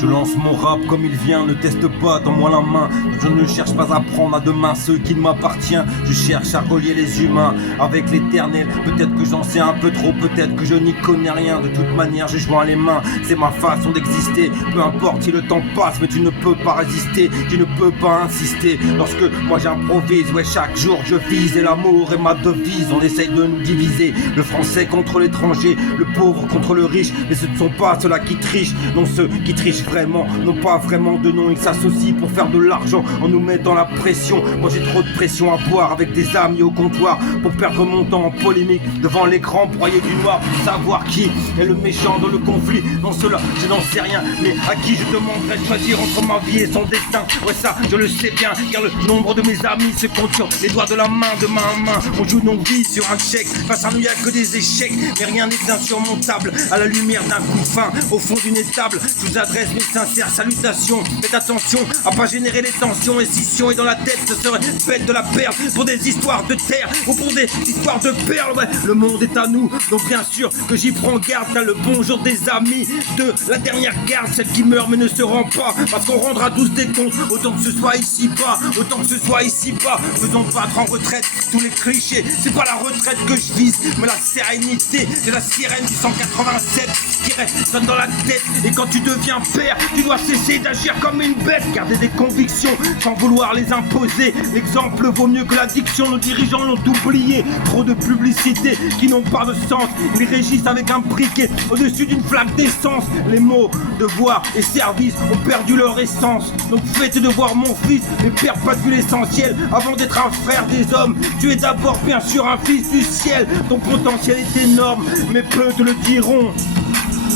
Je lance mon rap comme il vient, ne teste pas, tends-moi la main. Je ne cherche pas à prendre à demain ce qui m'appartient. Je cherche à relier les humains avec l'éternel. Peut-être que j'en sais un peu trop, peut-être que je n'y connais rien. De toute manière, j'ai joint les mains, c'est ma façon d'exister. Peu importe si le temps passe, mais tu ne peux pas résister. Tu ne peux pas insister. Lorsque moi j'improvise, ouais, chaque jour je vise. Et l'amour est ma devise, on essaye de nous diviser. Le français contre l'étranger, le pauvre contre le riche. Mais ce ne sont pas ceux-là qui trichent, non ceux qui trichent vraiment, n'ont pas vraiment de nom, ils s'associent pour faire de l'argent en nous mettant la pression. Moi j'ai trop de pression à boire avec des amis au comptoir pour perdre mon temps en polémique devant l'écran, broyer du noir pour savoir qui est le méchant dans le conflit. Non cela je n'en sais rien, mais à qui je demanderais de choisir entre ma vie et son destin. Ouais ça je le sais bien, car le nombre de mes amis se compte sur les doigts de la main, de main en main. On joue nos vies sur un chèque, face à nous y'a que des échecs, mais rien n'est insurmontable à la lumière d'un coup fin au fond d'une étable. Je vous adresse mes sincères salutations. Faites attention à pas générer les tensions et scissions. Et dans la tête ce serait bête de la perdre pour des histoires de terre ou pour des histoires de perles. Ouais, le monde est à nous, donc bien sûr que j'y prends garde. T'as le bonjour des amis de la dernière garde, celle qui meurt mais ne se rend pas, parce qu'on rendra tous des comptes. Autant que ce soit ici bas, autant que ce soit ici bas. Faisons battre en retraite tous les clichés. C'est pas la retraite que je vise, mais la sérénité. C'est la sirène du 187 qui résonne dans la tête. Et quand tu deviens père, tu dois cesser d'agir comme une bête. Garder des convictions sans vouloir les imposer. L'exemple vaut mieux que l'addiction. Nos dirigeants l'ont oublié. Trop de publicités qui n'ont pas de sens. Ils régissent avec un briquet au-dessus d'une flaque d'essence. Les mots devoir et service ont perdu leur essence. Donc fais tes devoirs mon fils, mais perds pas de vue l'essentiel. Avant d'être un frère des hommes, tu es d'abord bien sûr un fils du ciel. Ton potentiel est énorme, mais peu te le diront.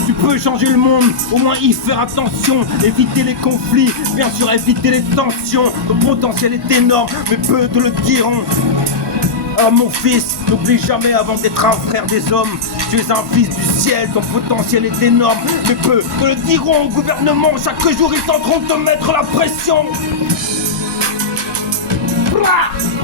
Tu peux changer le monde, au moins y faire attention. Éviter les conflits, bien sûr éviter les tensions. Ton potentiel est énorme, mais peu te le diront. Ah mon fils, n'oublie jamais avant d'être un frère des hommes. Tu es un fils du ciel, ton potentiel est énorme, mais peu te le diront au gouvernement. Chaque jour ils tenteront de te mettre la pression. Blah